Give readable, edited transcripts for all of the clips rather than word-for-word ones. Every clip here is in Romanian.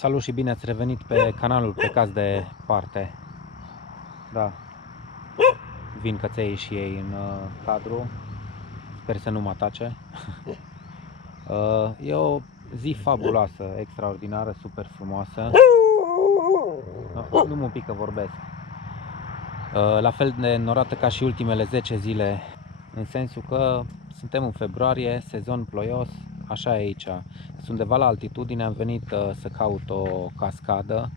Salut și bine ați revenit pe canalul Plecați Departe. Da, vin căței și ei în cadru. Sper să nu mă atace. E o zi fabuloasă, extraordinară, super frumoasă. Nu mă pică, vorbesc. La fel de norată ca și ultimele 10 zile, în sensul că suntem în februarie, sezon ploios, așa e aici. Sunt undeva la altitudine, am venit să caut o cascadă.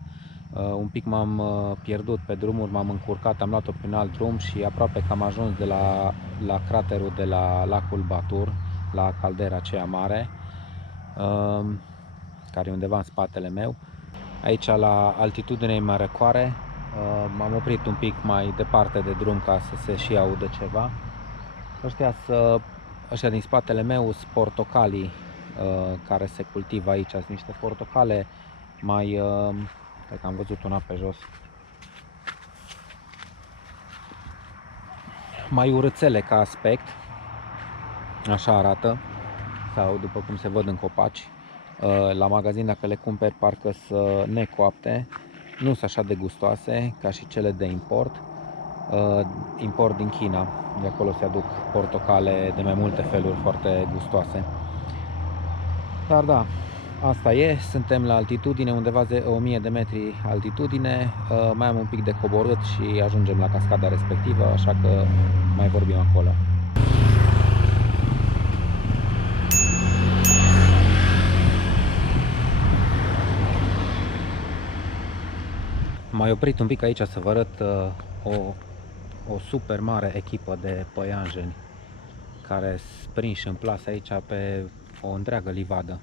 Un pic m-am pierdut pe drumuri, m-am încurcat, am luat-o prin alt drum și aproape că am ajuns de la craterul de la lacul Batur, la caldera aceea mare, care e undeva în spatele meu. Aici, la altitudine mai răcoare, m-am oprit un pic mai departe de drum ca să se și audă ceva. Ăștia din spatele meu sunt portocalii care se cultivă aici. Sunt niște portocale mai... cred că am văzut una pe jos. Mai urâțele ca aspect. Așa arată. Sau după cum se văd în copaci. La magazin, dacă le cumperi, parcă sunt necoapte. Nu sunt așa de gustoase ca și cele de import. Import din China. De acolo se aduc portocale de mai multe feluri foarte gustoase. Dar da, asta e, suntem la altitudine, undeva 1000 de metri altitudine. Mai am un pic de coborât și ajungem la cascada respectivă, așa că mai vorbim acolo. M-ai oprit un pic aici să vă arăt o super mare echipă de păianjeni care sunt prinși în plasă aici pe o întreagă livadă.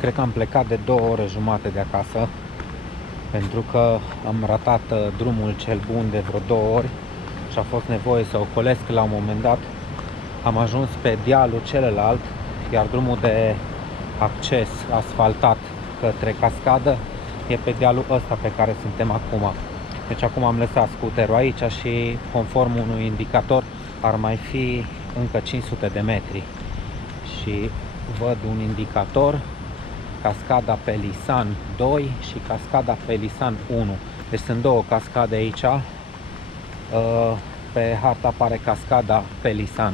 Cred că am plecat de 2 ore jumate de acasă, pentru că am ratat drumul cel bun de vreo 2 ori și a fost nevoie să ocolesc. La un moment dat am ajuns pe dealul celălalt, iar drumul de acces asfaltat către cascadă e pe dealul ăsta pe care suntem acum. Deci acum am lăsat scuterul aici și conform unui indicator ar mai fi încă 500 de metri. Și văd un indicator, cascada Pelisan 2 și cascada Pelisan 1. Deci sunt 2 cascade aici. Pe harta apare cascada Pelisan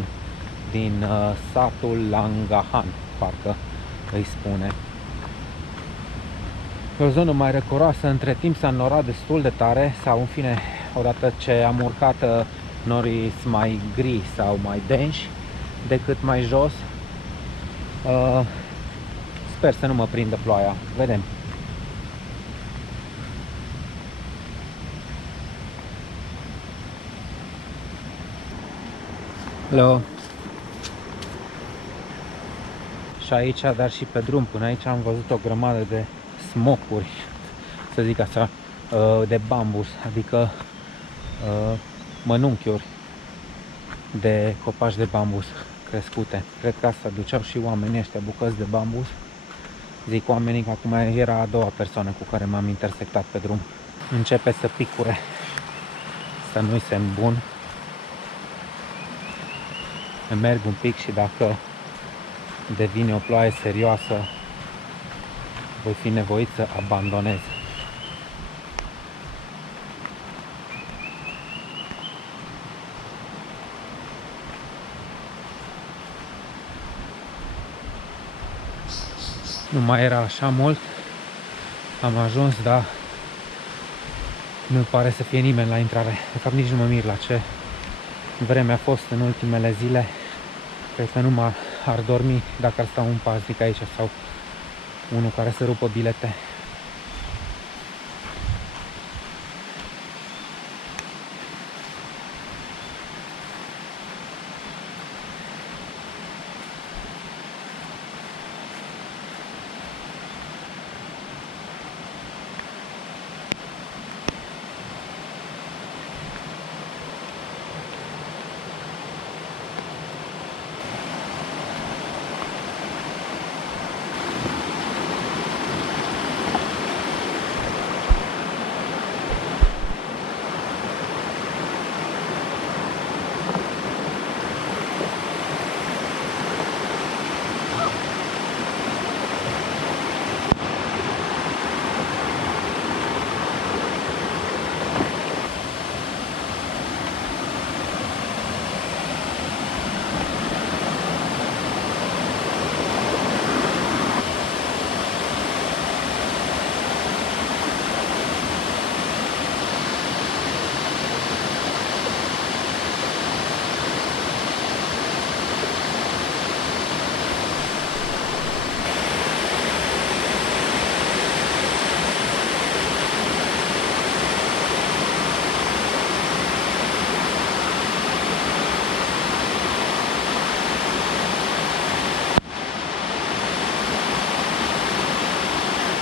din satul Langahan, parcă îi spune. E o zonă mai răcoroasă, între timp s-a înnorat destul de tare, sau în fine, odată ce am urcat, norii sunt mai gri sau mai denși decât mai jos. Sper să nu mă prindă ploaia, vedem. Hello. Și aici, dar și pe drum până aici am văzut o grămadă de smocuri, să zic așa, de bambus, adică mănunchiuri de copaci de bambus crescute. Cred că asta duceau și oamenii ăștia, bucăți de bambus. Zic oamenii că acum era a doua persoană cu care m-am intersectat pe drum. Începe să picure. Asta nu-i semn bun. Merg un pic și dacă devine o ploaie serioasă, voi fi nevoit să abandonez. Nu mai era așa mult. Am ajuns, dar nu pare să fie nimeni la intrare. De fapt nici nu mă mir la ce vreme a fost în ultimele zile. Cred că nu ar dormi dacă ar sta un paznic aici sau unul care să rupă bilete.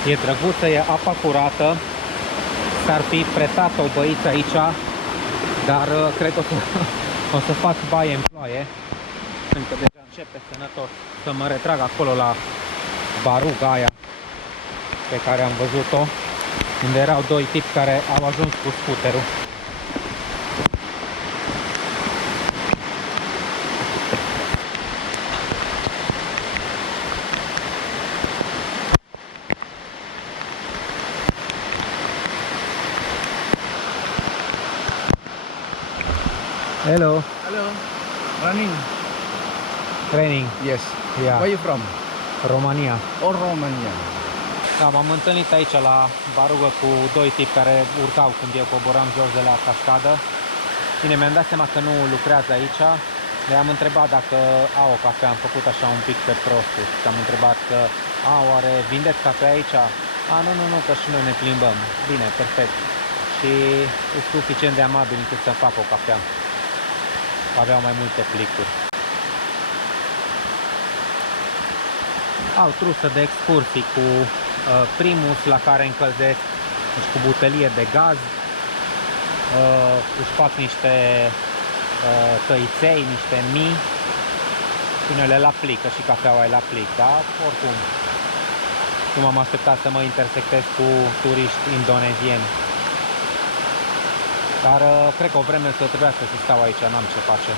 E drăguță, e apa curată. S-ar fi pretat o băiță aici, dar cred că o să fac baie în ploaie, pentru că deja începe sănătos să mă retrag acolo la baruga aia pe care am văzut-o, unde erau doi tipi care au ajuns cu scuterul. Hello. Hello. Running. Training. Yes. Yeah. Where are you from? România. Or Romania. Da, m-am întâlnit aici la barugă cu doi tipi care urcau când eu coboram jos de la cascadă. Bine, mi-am dat seama că nu lucrează aici. Le-am întrebat dacă au o cafea, am făcut așa un pic pe prostul. Am întrebat că, oare vindeți cafea aici? Nu, că și noi ne plimbăm. Bine, perfect. Și e suficient de amabil încât să fac o cafea. Aveau mai multe plicuri. Au trusă de excursii cu primus la care încălzesc, deci cu butelie de gaz. Își fac niște tăiței, niște mii. Unele la plică și cafeaua e la plic, da? Oricum, nu m-am așteptat să mă intersectez cu turiști indonezieni. Dar cred că o vreme să trebuia să stau aici, n-am ce face.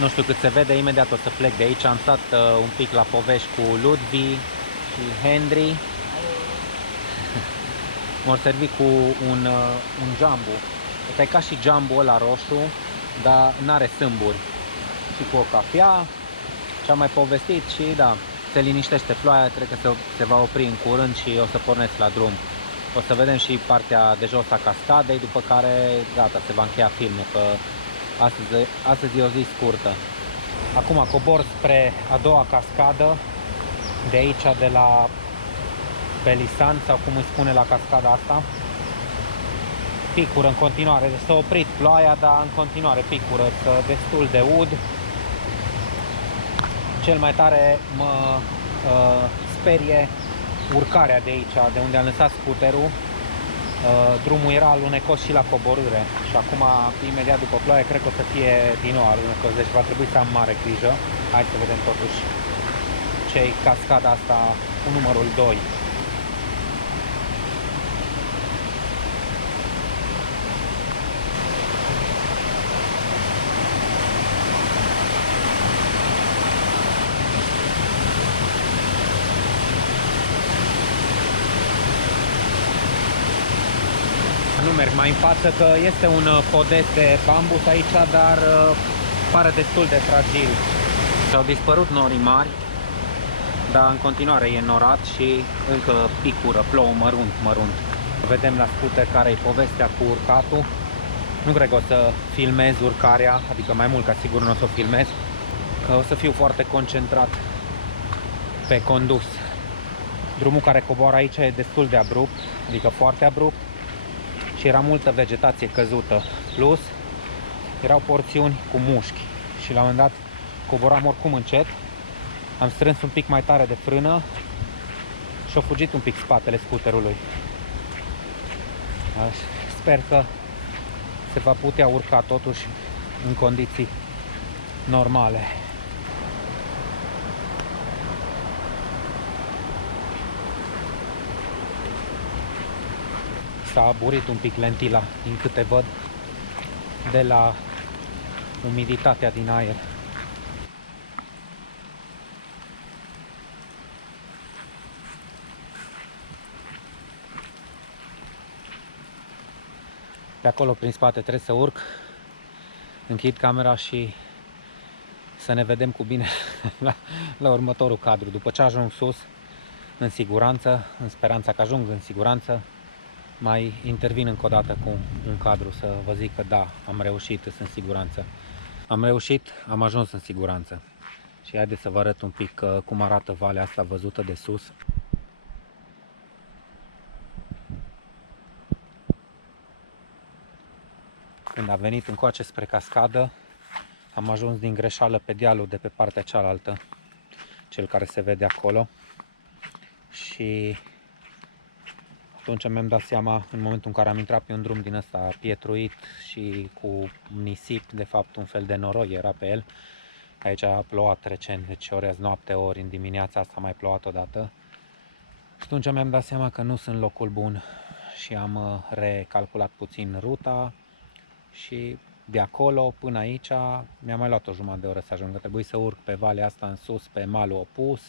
Nu știu cât se vede, imediat o să plec de aici. Am stat un pic la povești cu Ludvi și Henry. M-au servit cu un jumbo. Ăsta e ca și jumbo ăla roșu, dar n-are sâmburi. și cu o cafea. Și am mai povestit și da, se liniștește ploaia, cred că se va opri în curând și o să pornesc la drum. O să vedem și partea de jos a cascadei, după care gata, se va încheia filmul, că astăzi e o zi scurtă. Acum cobor spre a doua cascadă, de aici, de la Belisan, sau cum îi spune la cascada asta. Picură în continuare, s-a oprit ploaia, dar în continuare picură, destul de ud. Cel mai tare mă sperie urcarea de aici, de unde am lăsat scuterul. Drumul era alunecos și la coborâre și acum, imediat după ploaie, cred că o să fie din nou alunecos, deci va trebui să am mare grijă. Hai să vedem totuși ce-i cascada asta cu numărul 2. Nu merg mai în față, că este un podest de bambus aici, dar pare destul de fragil. Și-au dispărut norii mari, dar în continuare e norat și încă picură, plouă mărunt. Vedem la scooter care e povestea cu urcatul. Nu cred că o să filmez urcarea, adică mai mult ca sigur nu o să o filmez, că o să fiu foarte concentrat pe condus. Drumul care coboară aici e destul de abrupt, adică foarte abrupt. Și era multă vegetație căzută, plus erau porțiuni cu mușchi și la un moment dat coboram oricum încet, am strâns un pic mai tare de frână și a fugit un pic spatele scuterului. Sper că se va putea urca totuși în condiții normale. S-a aburit un pic lentila, din câte văd, de la umiditatea din aer. Pe acolo, prin spate, trebuie să urc, închid camera și să ne vedem cu bine la următorul cadru. După ce ajung sus, în siguranță, în speranța că ajung în siguranță, mai intervin încă o dată cu un cadru să vă zic că da, am reușit, sunt în siguranță. Am reușit, am ajuns în siguranță. Și haideți să vă arăt un pic cum arată valea asta văzută de sus. Când a venit încoace spre cascadă, am ajuns din greșeală pe dealul de pe partea cealaltă, cel care se vede acolo. Și atunci mi-am dat seama, în momentul în care am intrat pe un drum din ăsta pietruit și cu nisip, de fapt un fel de noroi era pe el. Aici a plouat recent, deci ori azi noapte, ori în dimineața asta a mai plouat odată. Și atunci mi-am dat seama că nu sunt locul bun și am recalculat puțin ruta și de acolo până aici mi-a mai luat o jumătate de oră să ajung. Trebuie să urc pe valea asta în sus, pe malul opus,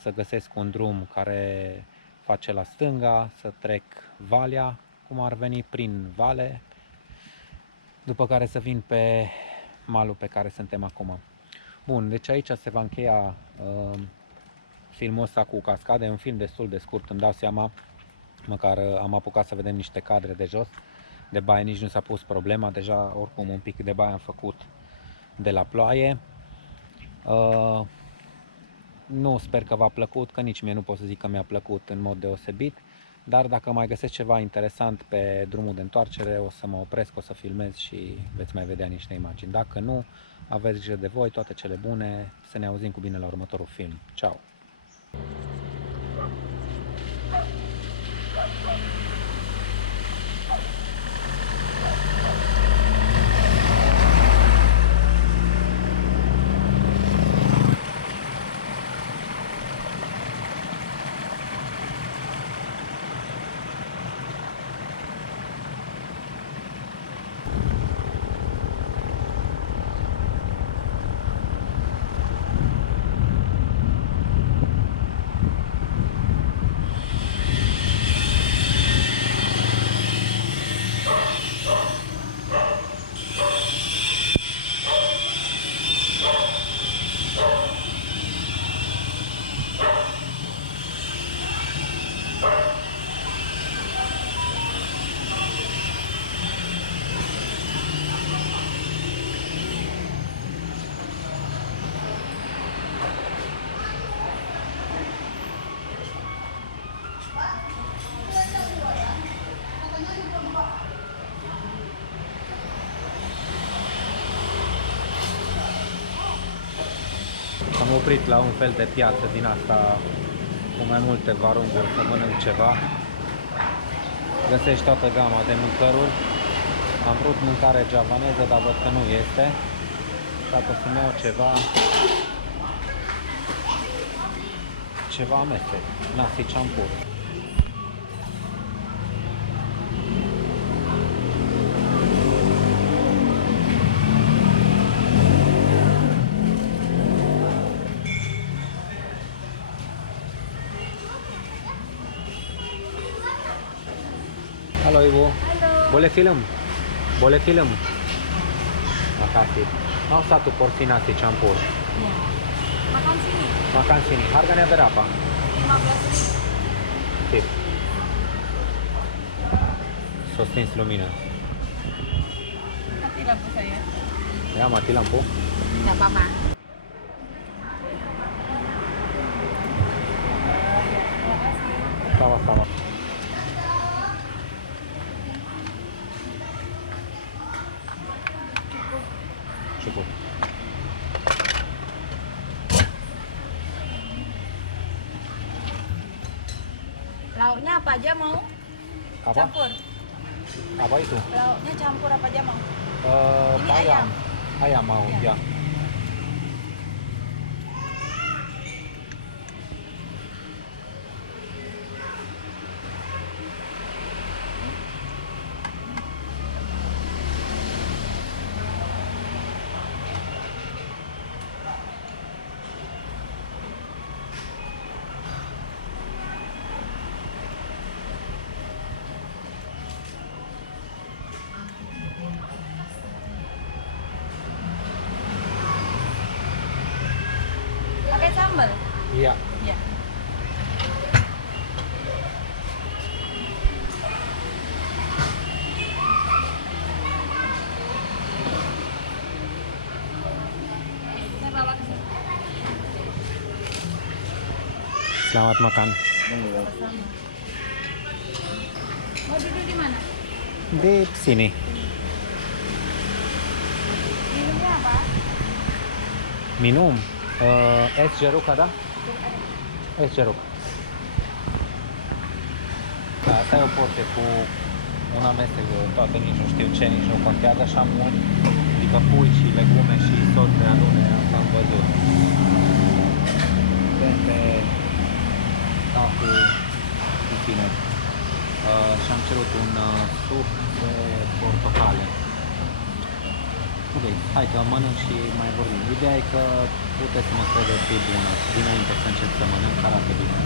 să găsesc un drum care face la stânga, să trec valea, cum ar veni, prin vale, după care să vin pe malul pe care suntem acum. Bun, deci aici se va încheia filmul ăsta cu cascade. E un film destul de scurt, îmi dau seama, măcar am apucat să vedem niște cadre de jos. De baie nici nu s-a pus problema, deja oricum un pic de baie am făcut de la ploaie. Nu sper că v-a plăcut, că nici mie nu pot să zic că mi-a plăcut în mod deosebit, dar dacă mai găsesc ceva interesant pe drumul de întoarcere, o să mă opresc, o să filmez și veți mai vedea niște imagini. Dacă nu, aveți grijă de voi, toate cele bune, să ne auzim cu bine la următorul film. Ciao! oprit la un fel de piață din asta cu mai multe varunguri să mănânc ceva. Găsești toată gama de mâncăruri. Am vrut mâncare javaneză, dar văd că nu este. Dacă o să-mi iau ceva amestec, nasi champur. Halo Ibu. Halo. Boleh film? Boleh film? Makasih. Mau satu porsi nasi campur. Ya. Makan sini. Makan sini. Harganya berapa? 15.000. Sip. Sos stins lumina. Mati lampu saya. Ya, mati lampu. Enggak apa-apa. Sama-sama. Cukup. Lauknya apa aja mau? Apa? Campur. Apa itu? Lauknya campur apa aja mau? Ini Ayam. Ayam mau, Ya. ya. Pakai sambal? Iya. Iya. Saya bawa ke sini. Selamat makan. Bersama. Mau duduk di mana? Di sini. Minumnya apa? Minum. Es jeruk ada? Es jeruk. Da, asta e o porție cu un amestec de toate, nici nu știu ce, nici nu contează, așa mult. Adică pui și legume și tot de alune, asta am văzut. Dente, tafu, în fine. Și am cerut un suc de portocale. Ok, hai că mănânc și mai vorbim. Ideea e că puteți să mă credeți că e bună. Dinainte să încep să mănânc, arată bine.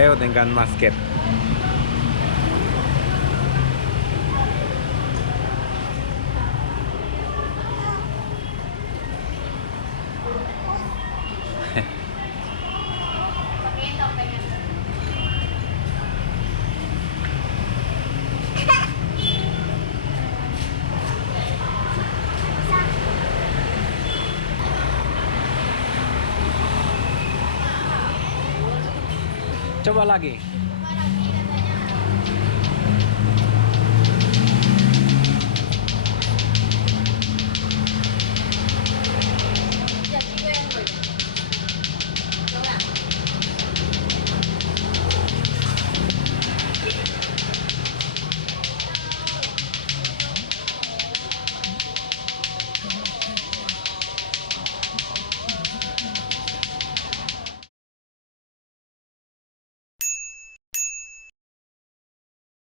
Ayo dengan masker. Coba lagi.